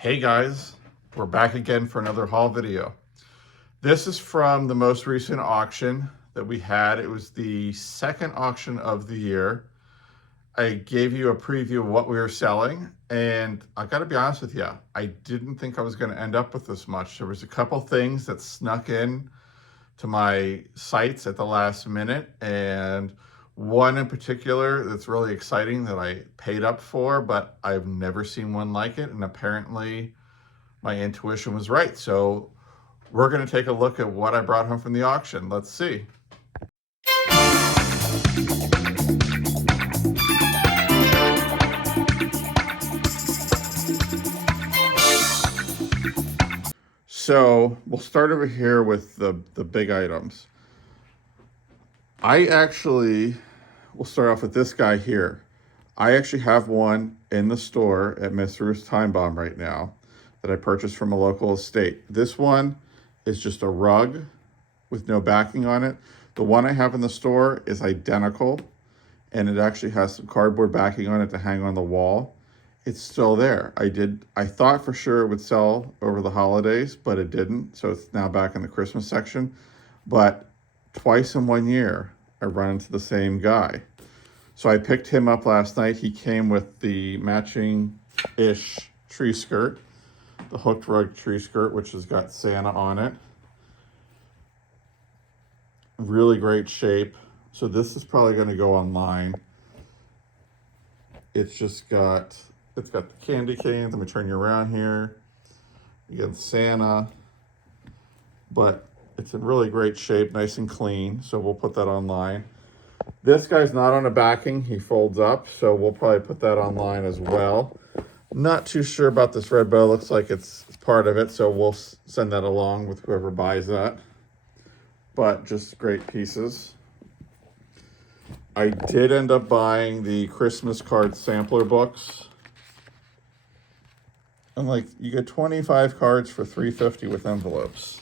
Hey guys, we're back again for another haul video. This is from the most recent auction that we had. It was the second auction of the year. I gave you a preview of what we were selling, and I gotta be honest with you, I didn't think I was gonna end up with this much. There was a couple things that snuck in to my sites at the last minute, and one in particular that's really exciting that I paid up for, but I've never seen one like it, and apparently my intuition was right. So we're going to take a look at what I brought home from the auction. Let's see. So we'll start over here with the big items. We'll start off with this guy here. I actually have one in the store at Miss Ruth's Time Bomb right now that I purchased from a local estate. This one is just a rug with no backing on it. The one I have in the store is identical, and it actually has some cardboard backing on it to hang on the wall. It's still there. I thought for sure it would sell over the holidays, but it didn't. So it's now back in the Christmas section. But twice in 1 year, I run into the same guy. So I picked him up last night. He came with the matching-ish tree skirt, the hooked rug tree skirt, which has got Santa on it. Really great shape. So this is probably going to go online. It's got the candy canes. Let me turn you around here. You get Santa, but it's in really great shape, nice and clean. So we'll put that online. This guy's not on a backing. He folds up, so we'll probably put that online as well. Not too sure about this red bow. Looks like it's part of it, so we'll send that along with whoever buys that. But just great pieces. I did end up buying the Christmas card sampler books. And like, you get 25 cards for $3.50 with envelopes.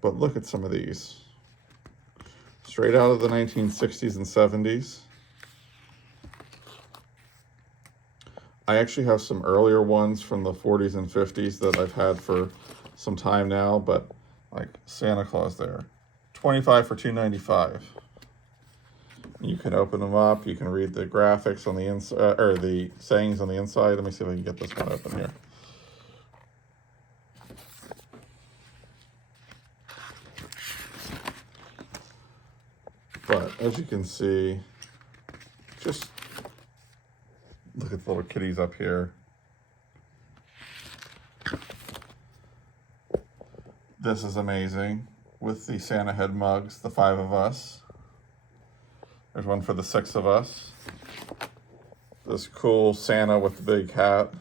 But look at some of these. Straight out of the 1960s and 70s. I actually have some earlier ones from the 40s and 50s that I've had for some time now, but like Santa Claus there. 25 for $2.95. You can open them up. You can read the graphics on the inside, or the sayings on the inside. Let me see if I can get this one open here. But as you can see, just look at the little kitties up here. This is amazing with the Santa head mugs, the 5 of us. There's one for the 6 of us. This cool Santa with the big hat.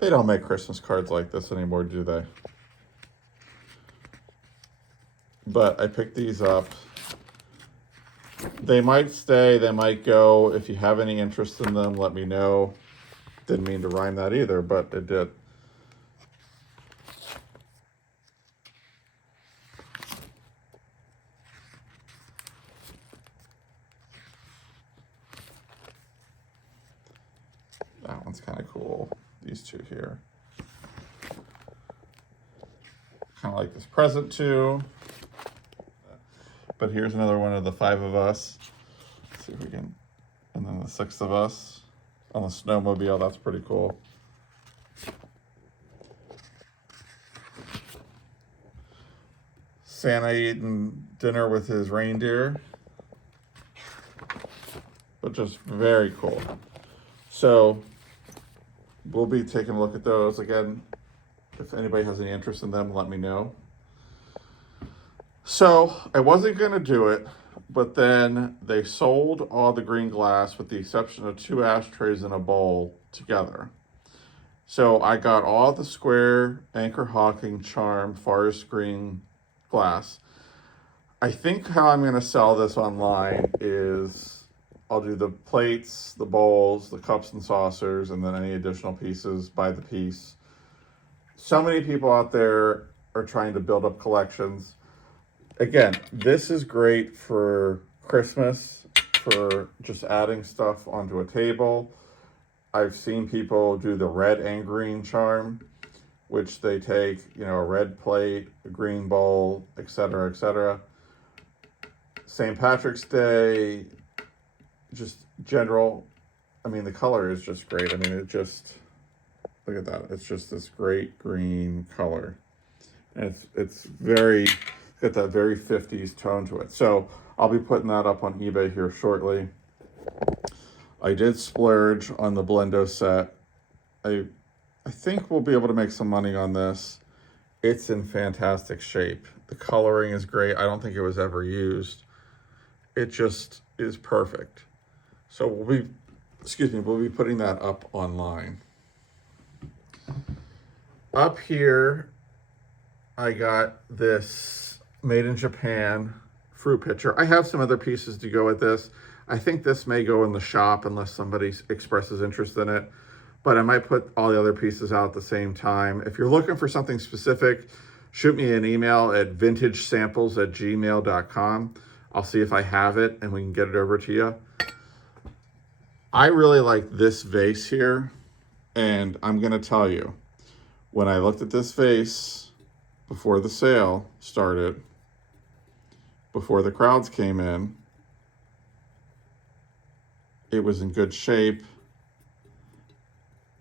They don't make Christmas cards like this anymore, do they? But I picked these up. They might stay, they might go. If you have any interest in them, let me know. Didn't mean to rhyme that either, but it did. That one's kind of cool. These two here. Kind of like this present too. But here's another one of the 5 of us. Let's see if we can, and then the 6 of us on the snowmobile. That's pretty cool. Santa eating dinner with his reindeer, but just very cool. So we'll be taking a look at those again. If anybody has any interest in them, let me know. So I wasn't going to do it, but then they sold all the green glass with the exception of 2 ashtrays and a bowl together. So I got all the square Anchor Hawking Charm forest green glass. I think how I'm going to sell this online is I'll do the plates, the bowls, the cups and saucers, and then any additional pieces by the piece. So many people out there are trying to build up collections. Again, this is great for Christmas, for just adding stuff onto a table. I've seen people do the red and green charm, which they take, you know, a red plate, a green bowl, etc., etc. St. Patrick's Day, just general. I mean, the color is just great. I mean, it just, look at that. It's just this great green color. And it's very, got that very 50s tone to it. So I'll be putting that up on eBay here shortly. I did splurge on the Blendo set. I think we'll be able to make some money on this. It's in fantastic shape. The coloring is great. I don't think it was ever used. It just is perfect. So we'll be putting that up online. Up here, I got this made in Japan fruit pitcher. I have some other pieces to go with this. I think this may go in the shop unless somebody expresses interest in it, but I might put all the other pieces out at the same time. If you're looking for something specific, shoot me an email at vintagesamples@gmail.com. I'll see if I have it and we can get it over to you. I really like this vase here, and I'm gonna tell you, when I looked at this vase before the sale started, before the crowds came in, it was in good shape,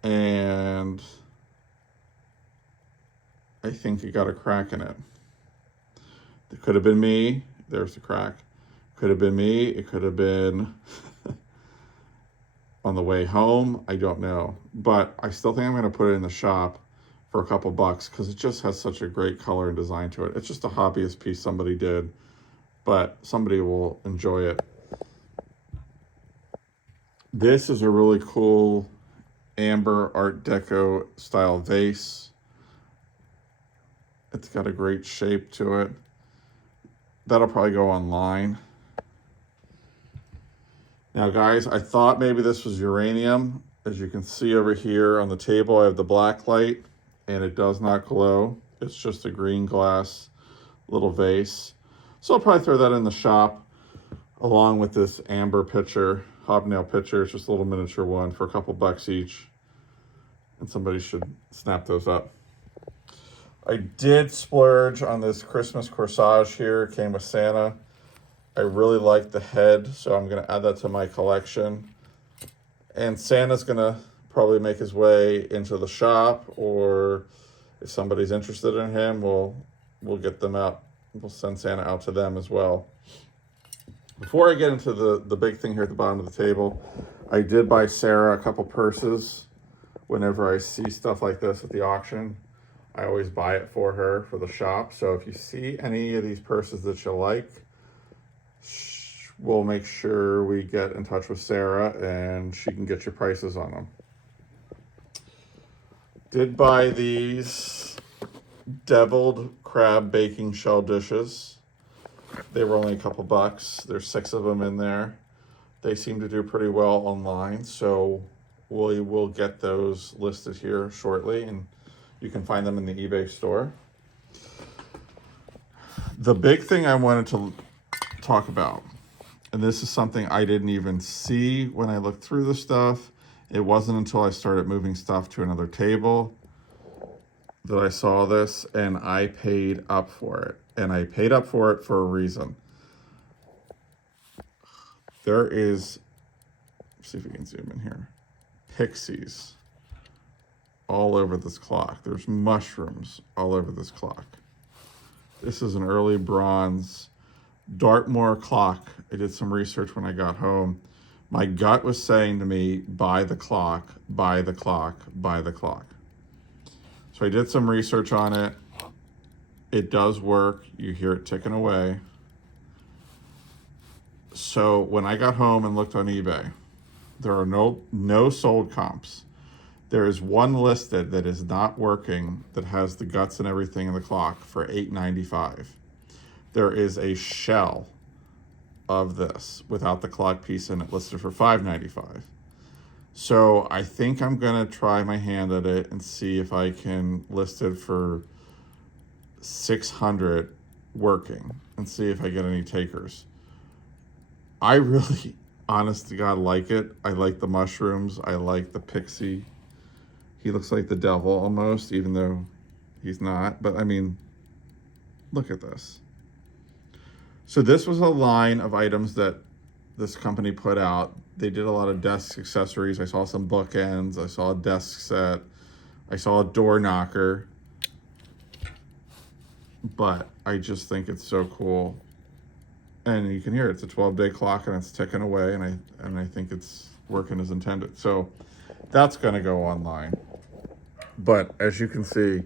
and I think it got a crack in it. It could have been me. There's the crack. Could have been me. It could have been on the way home. I don't know. But I still think I'm going to put it in the shop for a couple bucks because it just has such a great color and design to it. It's just a hobbyist piece somebody did, but somebody will enjoy it. This is a really cool amber Art Deco style vase. It's got a great shape to it. That'll probably go online. Now guys, I thought maybe this was uranium. As you can see over here on the table, I have the black light and it does not glow. It's just a green glass little vase. So I'll probably throw that in the shop along with this amber pitcher, hobnail pitcher. It's just a little miniature one for a couple bucks each. And somebody should snap those up. I did splurge on this Christmas corsage here. It came with Santa. I really like the head, so I'm going to add that to my collection. And Santa's going to probably make his way into the shop, or if somebody's interested in him, we'll get them out. We'll send Santa out to them as well. Before I get into the big thing here at the bottom of the table, I did buy Sarah a couple purses. Whenever I see stuff like this at the auction, I always buy it for her for the shop. So if you see any of these purses that you like, we'll make sure we get in touch with Sarah and she can get your prices on them. Did buy these deviled crab baking shell dishes. They were only a couple bucks. There's 6 of them in there. They seem to do pretty well online, so we will get those listed here shortly, and you can find them in the eBay store. The big thing I wanted to talk about, and this is something I didn't even see when I looked through the stuff. It wasn't until I started moving stuff to another table that I saw this, and I paid up for it. And I paid up for it for a reason. There is, let's see if we can zoom in here, pixies all over this clock. There's mushrooms all over this clock. This is an early bronze Dartmoor clock. I did some research when I got home. My gut was saying to me, buy the clock, buy the clock, buy the clock. So I did some research on it. It does work. You hear it ticking away. So when I got home and looked on eBay, there are no sold comps. There is one listed that is not working that has the guts and everything in the clock for $8.95. There is a shell of this without the clock piece in it listed for $5.95. So I think I'm gonna try my hand at it and see if I can list it for $600 working and see if I get any takers. I really honest to God, like it. I like the mushrooms. I like the pixie. He looks like the devil almost, even though he's not. But I mean, look at this. So this was a line of items that this company put out. They did a lot of desk accessories. I saw some bookends. I saw a desk set. I saw a door knocker. But I just think it's so cool. And you can hear it. It's a 12-day clock and it's ticking away, and I think it's working as intended. So that's going to go online. But as you can see,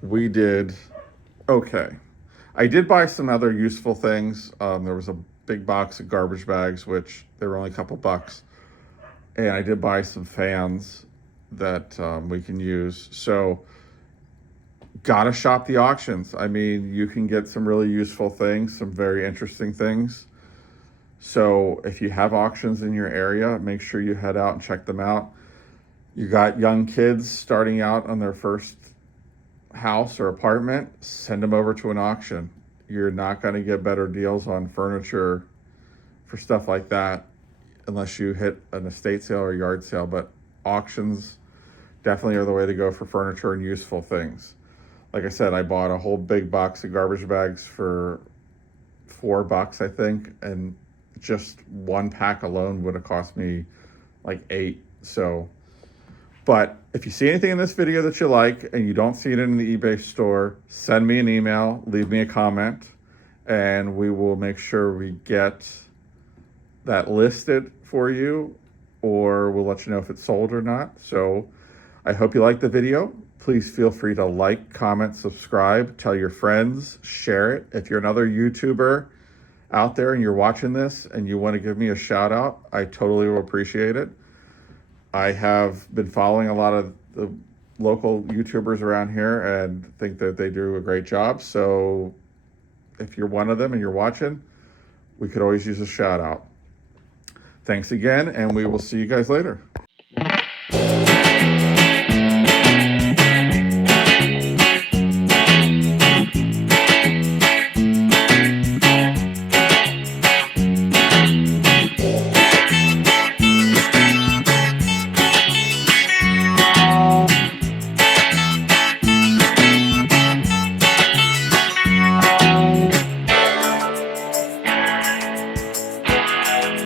we did okay. I did buy some other useful things. There was a big box of garbage bags, which they were only a couple bucks. And I did buy some fans that we can use. So gotta shop the auctions. I mean, you can get some really useful things, some very interesting things. So if you have auctions in your area, make sure you head out and check them out. You got young kids starting out on their first house or apartment, send them over to an auction. You're not going to get better deals on furniture for stuff like that unless you hit an estate sale or yard sale, but auctions definitely are the way to go for furniture and useful things. Like I said, I bought a whole big box of garbage bags for $4, I think, and just one pack alone would have cost me like 8. So, but if you see anything in this video that you like and you don't see it in the eBay store, send me an email, leave me a comment, and we will make sure we get that listed for you, or we'll let you know if it's sold or not. So I hope you liked the video. Please feel free to like, comment, subscribe, tell your friends, share it. If you're another YouTuber out there and you're watching this and you want to give me a shout out, I totally will appreciate it. I have been following a lot of the local YouTubers around here and think that they do a great job. So if you're one of them and you're watching, we could always use a shout out. Thanks again, and we will see you guys later.